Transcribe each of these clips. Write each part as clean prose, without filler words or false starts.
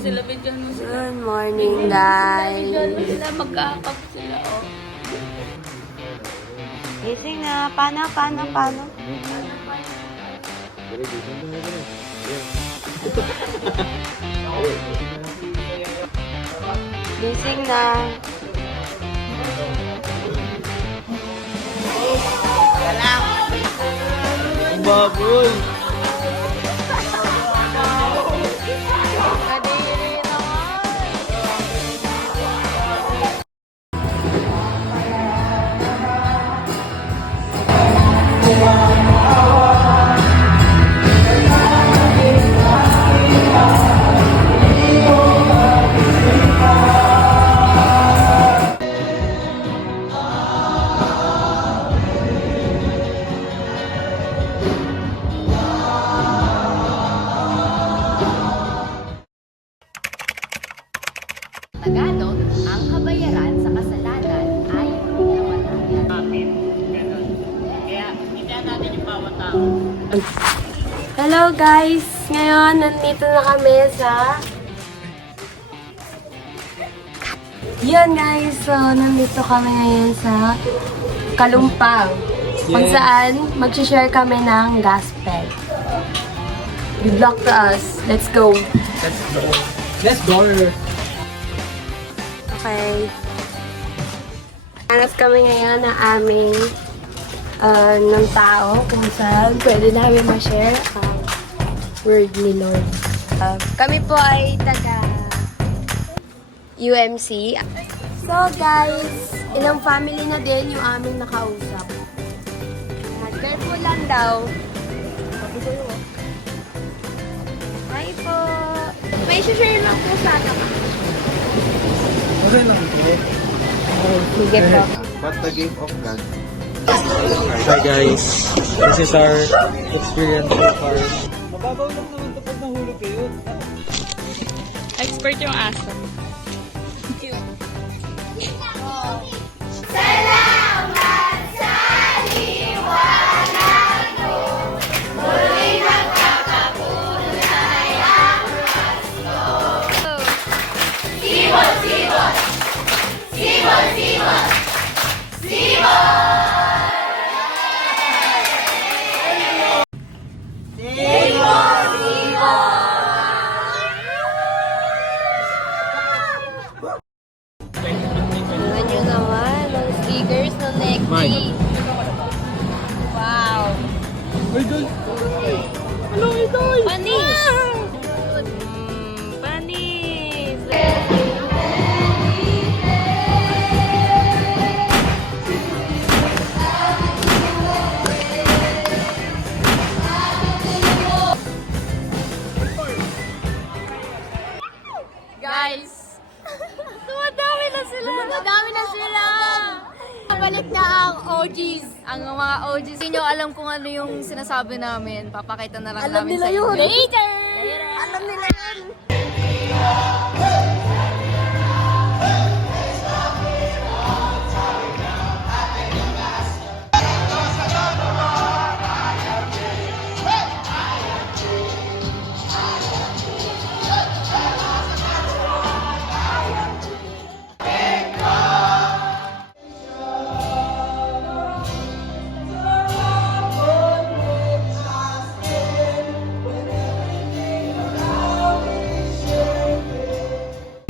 sila, video mo sila. Good morning, guys. Video mo sila, magkakap sila, oh. Gising na. Paano? Gising na. Baboy! Kadiri naman. Tagalog, ang kabayaran sa kasalanan ay kamatayan. Kaya, hindi natin yung bawat tao. Hello, guys. Ngayon, nandito na kami sa... Yun, guys. So, nandito kami ngayon sa Kalumpang. Kung saan, mag-share kami ng gospel. Good luck to us. Let's go. Let's go! Okay. Hanap kami ngayon ng aming ng tao kung saan pwede namin ma-share ang word ni Lord. Kami po ay taga UMC. So guys, ilang family na din yung aming nakausap. Careful lang daw. Hi po. May share lang po sana ka. Okay lang ito. Sige po. But the gift of God. Hi guys, this is our experience so far. Mababaw lang naman ito pag nahulog kayo. Expert yung aso. Tingnan nyo naman, ang stickers ng Nike. Mine. Wow. Idol! Hello, Idol! Panis! Panis! Guys! Dumadami na sila! Dumadami na sila! Balik na ang OGs. Ang mga OGs. Hindi nyo alam kung ano yung sinasabi namin. Papakita na lang Alam namin nila sa inyo. yun. Later! Alam nila yan.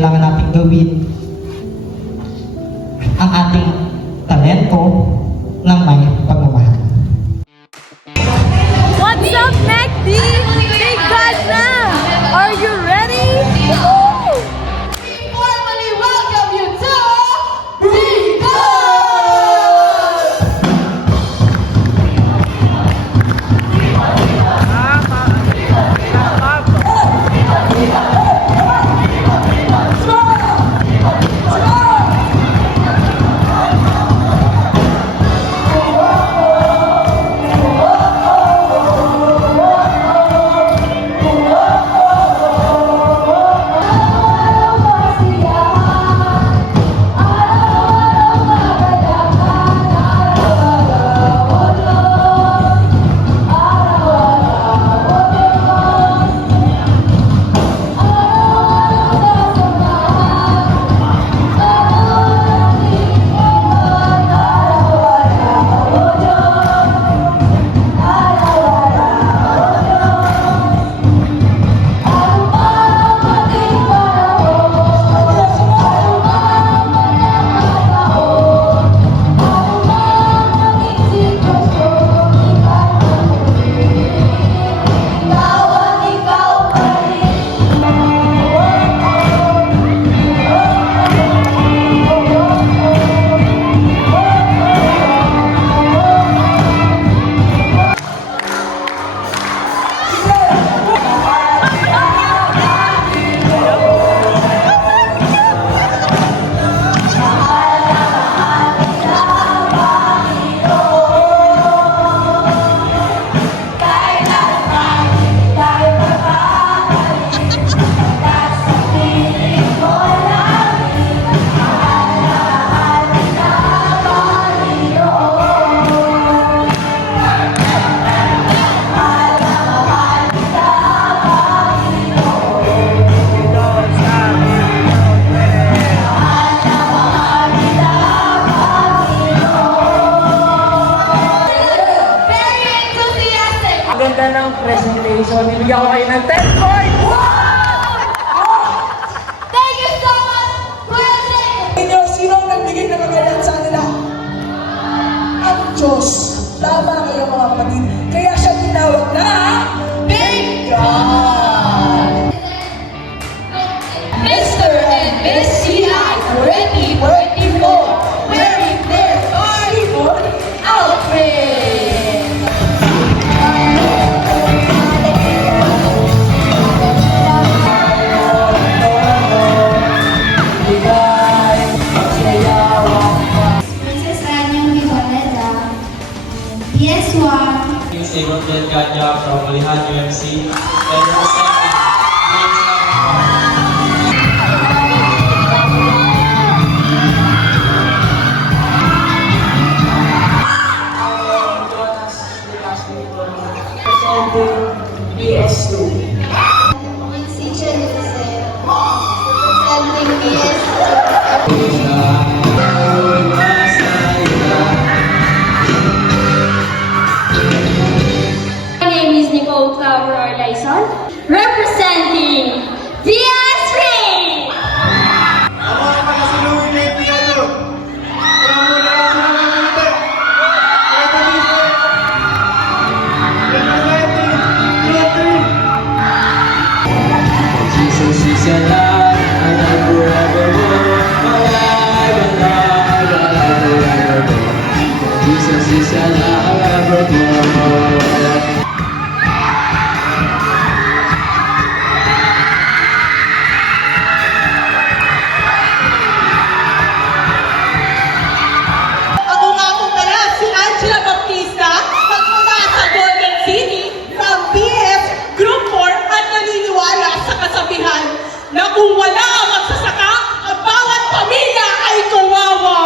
Kailangan nating gawin ang ating talento ng may pagmamahal. What's up, MacD? Big God na! Are you ready? Formally welcome you to Rico! Wow! presentation. Bibigyan ko kayo ng 10 points! Thank you so much, President! Inyo, sino ang nagbigay ng kagalahan sa kanila? Ang Diyos. Tama kayo mga kapatid. Kaya siya tinawag na Big God. Mr. and Miss CI 2024 wearing their Bible outfit! Princess Anyang Violeta, PS1. Yung Sabon Bel Ganya from Malihan UMC. And representing James Lamar. PS2. Si Chen representing PS2. My name is Nicole Flower Arlaison, representing PS3! Jesus is alive, and I forevermore alive, alive, alive, forevermore. Jesus is alive, forevermore. Ako nga po pala si Angela Baptista, magmula sa Golden City from PS Group 4 at naniniwala sa kasabihan na kung wala ang magsasaka, ang bawat pamilya ay kawawa.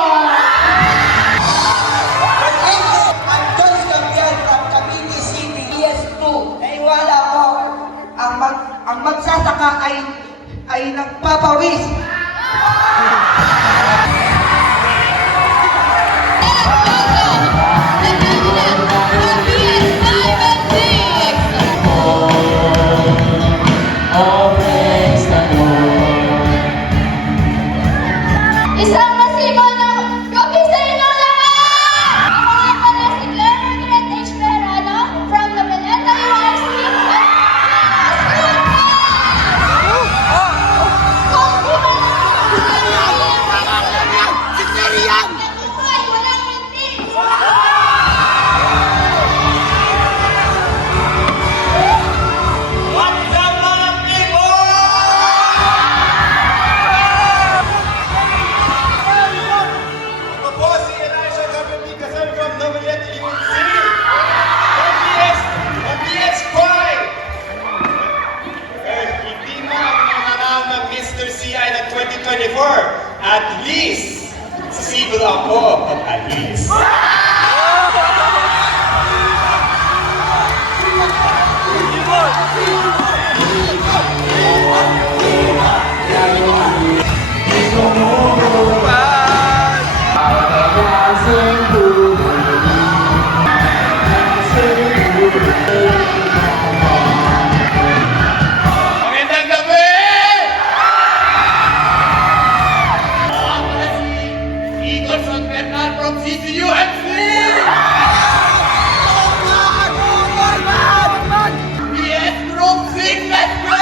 Anton Gabriel from Cavite City. PS2. Naiwala ko, ang magsasaka ay nagpapawis. All praise the Lord. Isang masibo ng gabi sa inyo lahat! Ako nga pala si Claire Margaret H. Verano from the Beneta UIC Mr. CI ng 2024, at least, sisibo ako of at least. Magandang gabi! Ako pala si Igor San Bernal from CCUMC! PS Group 6, let's go!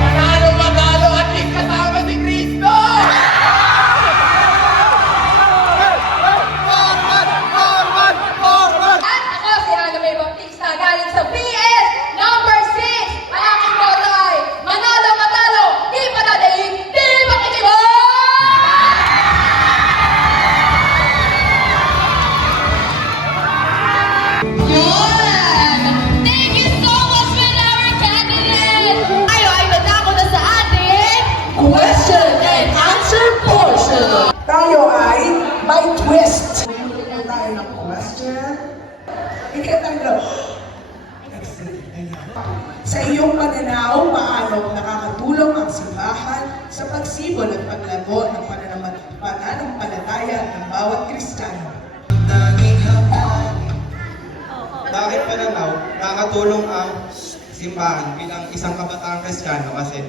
Manalo, manalo, at least kasama si Cristo! At ako si Ana May Baptista galing sa PS number 6. Ang aking motto ay manalo, matalo, di patadaig, di makikibo! Yun! Thank you so much with our candidate! Tayo ay natako na sa ating question and answer portion. Tayo ay may twist. Bigyan tayo ng question. Bigyan tayo ng... Sa iyong pananaw, paano nakakatulong ang simbahan sa pagsibol at paglago ng pananampalataya ng bawat Kristiyano? pananaw, nakakatulong ang simbahan bilang isang kabataang Kristiyano kasi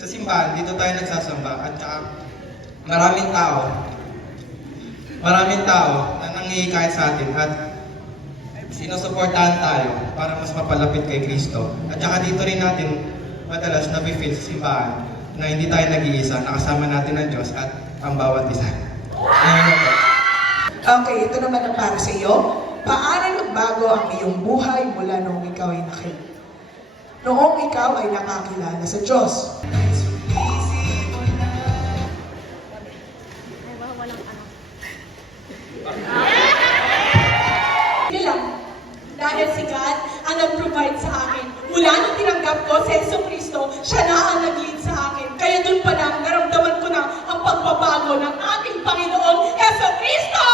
sa simbahan, dito tayo nagsasamba at saka maraming tao na nangihikayat sa atin at sinusuportahan tayo para mas mapalapit kay Kristo. At saka dito rin natin madalas na-feel sa simbahan na hindi tayo nag-iisa, nakasama natin ang Diyos at ang bawat isa. Okay, ito naman ang para sa iyo. Paano nagbago ang iyong buhay mula noong ikaw ay nakakilala sa Diyos? Hindi lang. Dahil si God ang nag-provide sa akin. Mula nung tinanggap ko si Jesucristo, siya na ang nag-lead sa akin. Kaya doon pa lang, naramdaman ko na ang pagbabago ng ating Panginoong Jesucristo!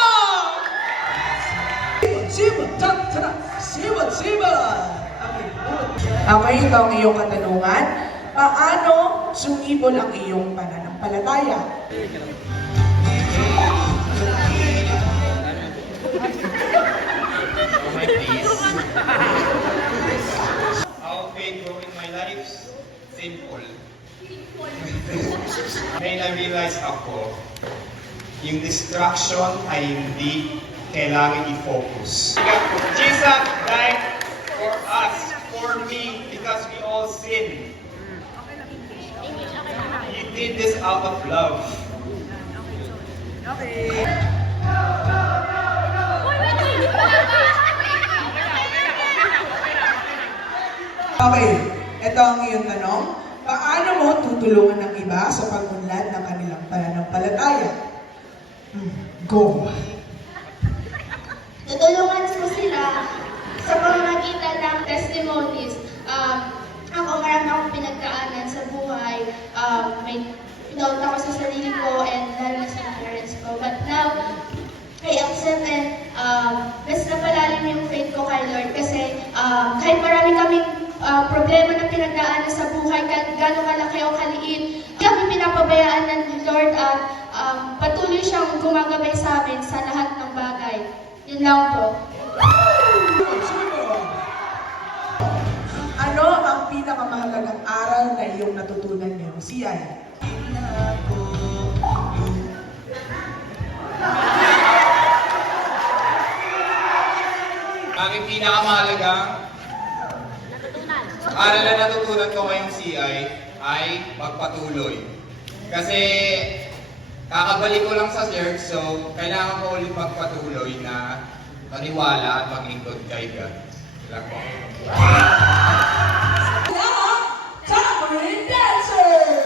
Okay, ito ang iyong katanungan. Paano sumibol ang iyong pananampalataya? How faith grow in my life? Simple. Ngayon na-realize ako, yung distraction ay hindi kailangan i-focus. Jesus died for us, for me, because we all sin. He did this out of love. Okay, ito ang iyong tanong. Paano mo tutulungan ng iba sa pag-unlad ng kanilang pananampalataya? Go! Tutulungan ko sila sa pamamagitan ng testimonies. Ako marami akong pinagdaanan sa buhay. May doubt ako sa sarili ko and lalo sa parents ko. But now, I accept and mas napalalim yung faith ko kay Lord kasi kahit marami kaming problema na pinagdaanan sa buhay, kahit gano'ng kalaki o kaliit, kami pinapabayaan ng Lord at patuloy siyang gumagabay sa amin sa lahat ng bagay. Yun lang po. Ano ang pinakamahalagang aral na iyong natutunan ngayong CI? Ang pinakamahalagang aral na natutunan ko ngayong CI ay magpatuloy. Kasi kakabalik ko lang sa church, so kailangan ko ulit magpatuloy na maniwala at maglingkod kay God. Lang po. Tambourine Dancers!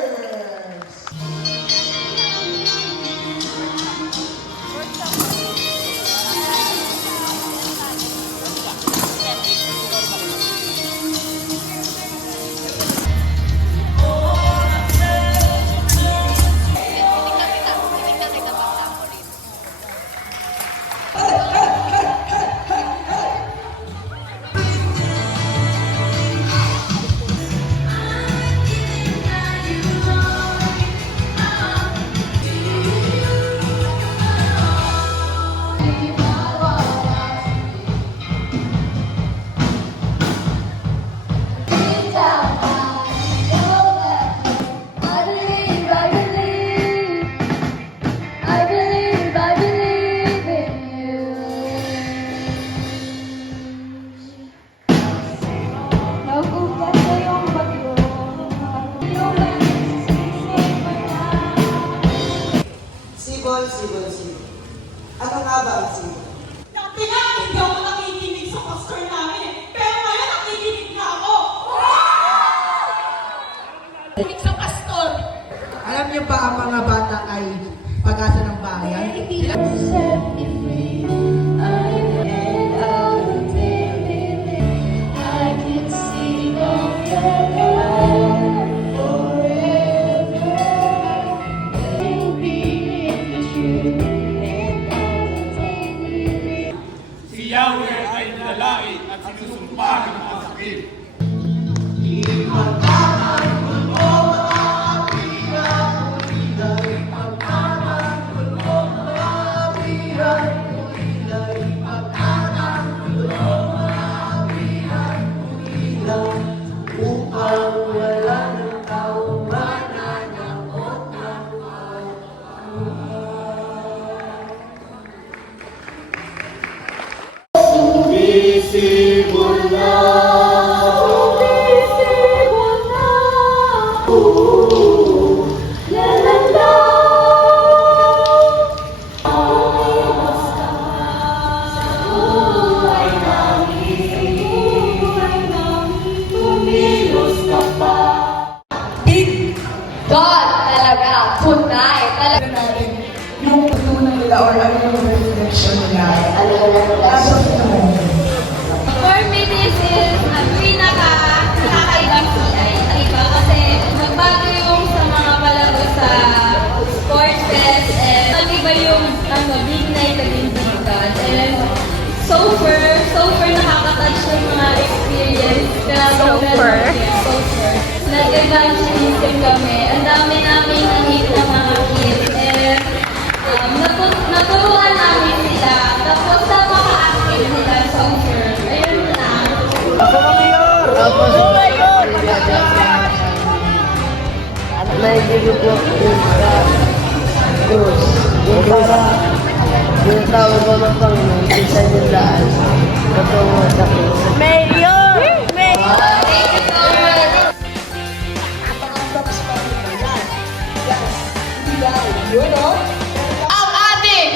Sibol. Ano nga ba ang sibol? Dati nga, hindi ako nakikinig sa pastor namin eh. Pero ngayon, nakikinig na ako. Nakikinig sa pastor. Alam niyo ba ang mga bata ay pag-asa ng bayan? Set me free. I can sing of your love forever. Be in the truth and entertain. Si Yahweh ay nalait at sinusumpa ng mga sakit. Ipagkaman mo mga pinag-ulitan. God talaga, tunay, talaga. natin yung pagtunan nila or ano yung reflection nila. As of now. For me, this is ang pinaka-kakaibang CI. Diba? Kasi nagbago yung sa mga palaro sa sports fest and nag-iba yung big night naging big God. And so far nakaka-touch yung mga experience. So far. Nag-evangelism kami. Ang dami namin na-meet na mga kids. And naturuan namin sila. Tapos sa mga active nila sa offer. Ayun lang. May bibigyan ko sa Diyos. Yung parang yung tawag ko ng Panginoon, isa yung daan. Patungo sa Diyos. Mayor! Ang ating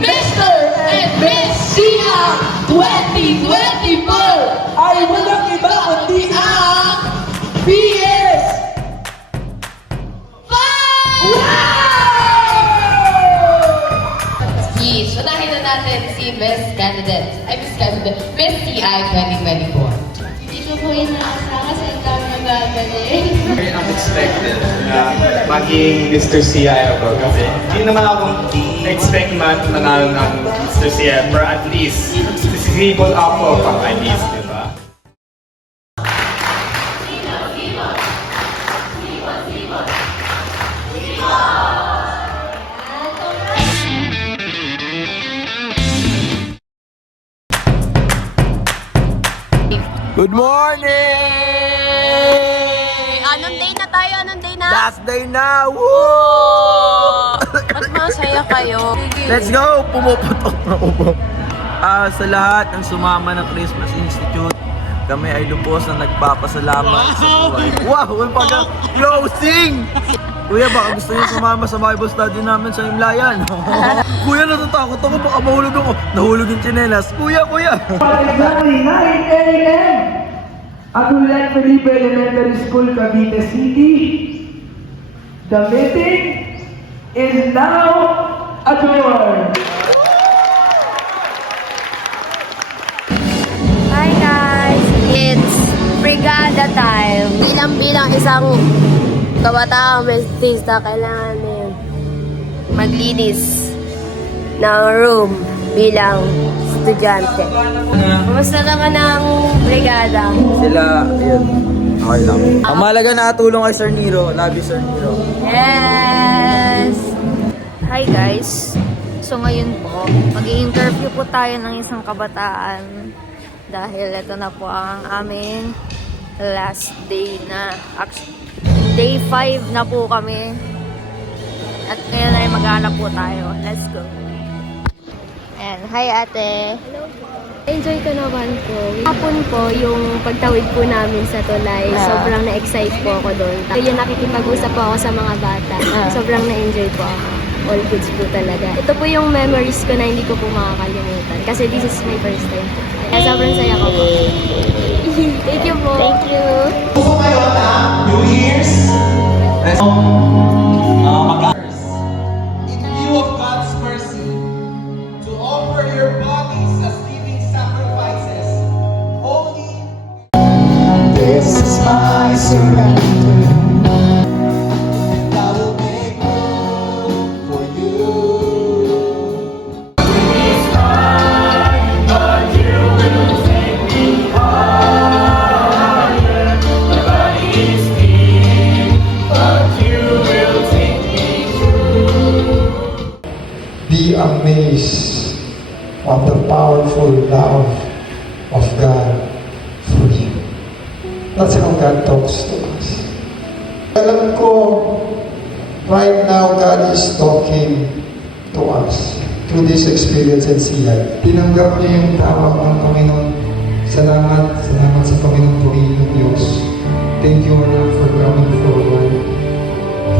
Mr. and Miss Sia 2024 Ay, walang iba kundi ang PS! Yes, unahin na natin si Miss Miss CI 2024. Hindi ko po inaasahan kasi ang dami nagagaling. Very unexpected na maging Mr. CI ako kasi hindi naman ako expect manalo ng Mr. CI pero at least sisibol ako pang at least, di ba? Good morning! Anong day na tayo? Anong day na? Last day na! Woo! Ba't masaya kayo? Let's go! Pumuputok na upo. Sa lahat ng sumama ng Christmas Institute, kami ay lubos na nagpapasalamat sa buhay. Wow! Ang pagka-closing! Kuya, baka gusto niyo sumama sa Bible study namin sa Himlayan. Kuya, natatakot ako. Baka mahulog ako. Nahulog yung tsinelas. Kuya! Exactly 9 a.m. at Ulan Felipe Elementary School, Cavite City. The meeting is now adjourned. Hi guys! It's Brigada time. Bilang isang kabataang mestista, kailangan namin maglinis ng room bilang estudyante. Kumusta naman ang brigada? Sila, ayun. Okay lang. Ang mahalaga nakatulong kay Sir Nero. Love you, Sir Nero. Yes! Hi guys! So ngayon po, mag-i-interview po tayo ng isang kabataan dahil ito na po ang aming last day na. Day 5 na po kami. At ngayon ay maghanap po tayo. Let's go. Ayan. Hi ate. Enjoy ko naman po. Hapon po, yung pagtawid po namin sa tulay, sobrang na-excite po ako doon. Yung nakikipag-usap po ako sa mga bata, sobrang na-enjoy po ako. All goods po talaga. Ito po yung memories ko na hindi ko po makakalimutan. Kasi this is my first time po. Kaya sobrang saya ko po. Thank you po. Thank you. New Year's. In view of God's mercy, to offer your bodies as living sacrifices, holy. This is my surrender. And I will make room for you. Be amazed of the powerful love of God for you. That's how God talks to us. Alam ko, right now, God is talking to us through this experience in CI. Tinanggap niyo yung tawag ng Panginoon Salamat sa Panginoong Purihin ng Diyos. Thank you, anak, for coming forward.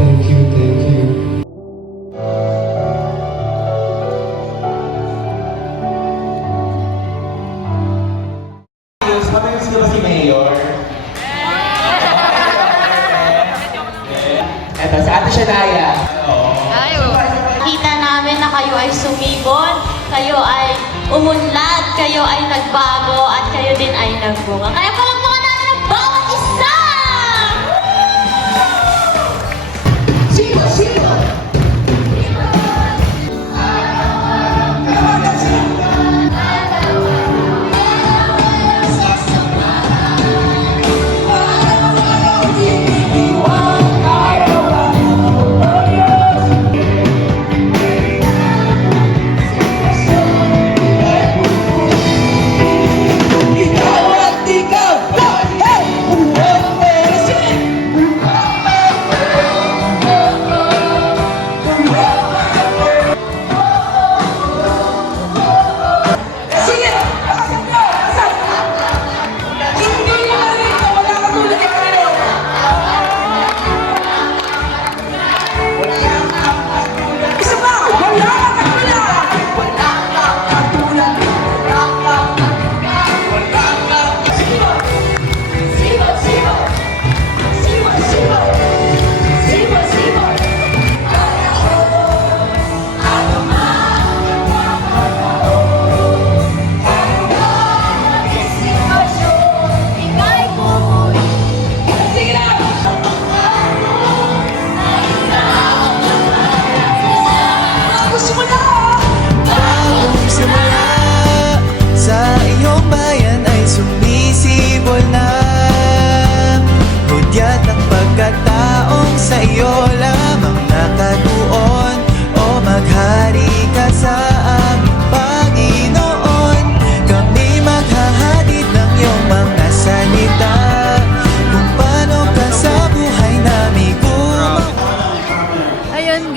Thank you, thank you. Pamimiss ko ba si Mayor? Eto, sa Ate Shania. Kita namin na kayo ay sumibon, kayo ay umunlad, kayo ay nagbago, at kayo din ay nagbunga. Kaya palakpakan natin ang bawat isa!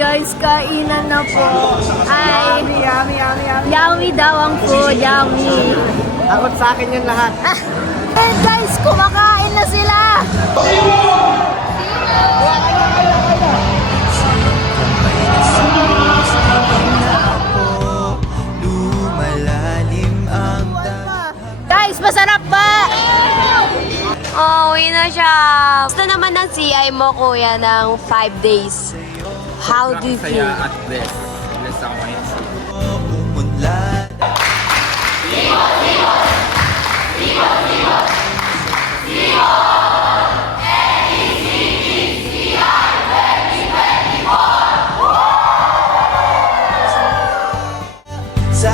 Guys, kainan na po. Ay, yummy daw ang food, yummy. Takot sa akin yun lahat. And guys, kumakain na sila. Guys, masarap ba? Oh, uwi na siya. Gusto naman ng CI mo, kuya, ng 5 days. How do you feel? At bless. Bless ako ngayon. Sa